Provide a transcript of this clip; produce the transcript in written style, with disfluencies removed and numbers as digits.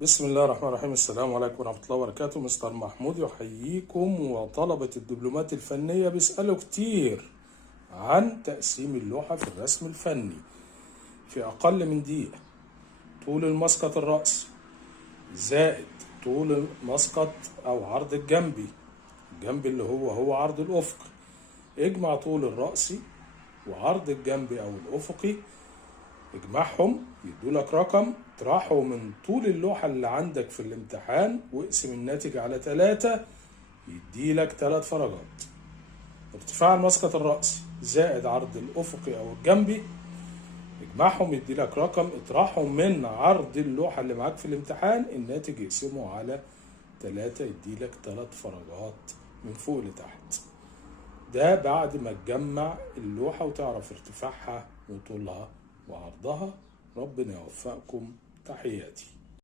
بسم الله الرحمن الرحيم. السلام عليكم ورحمة الله وبركاته. مستر محمود يحييكم. وطلبة الدبلومات الفنية بيسألوا كتير عن تقسيم اللوحة في الرسم الفني في أقل من دقيقة. طول المسقط الرأسي زائد طول المسقط أو عرض الجنبي، الجنبي اللي هو عرض الأفق. اجمع طول الرأسي وعرض الجنبي أو الأفقي، اجمعهم يدولك رقم اطرحه من طول اللوحة اللي عندك في الامتحان واقسم الناتج على 3 يديلك 3 فراغات. ارتفاع المسقط الرأسي زائد عرض الأفقي أو الجنبي، اجمعهم يديلك رقم اطرحهم من عرض اللوحة اللي معاك في الامتحان، الناتج يقسمه على 3 يديلك 3 فراغات من فوق لتحت. ده بعد ما تجمع اللوحة وتعرف ارتفاعها وطولها وعرضها. ربنا يوفقكم. تحياتي.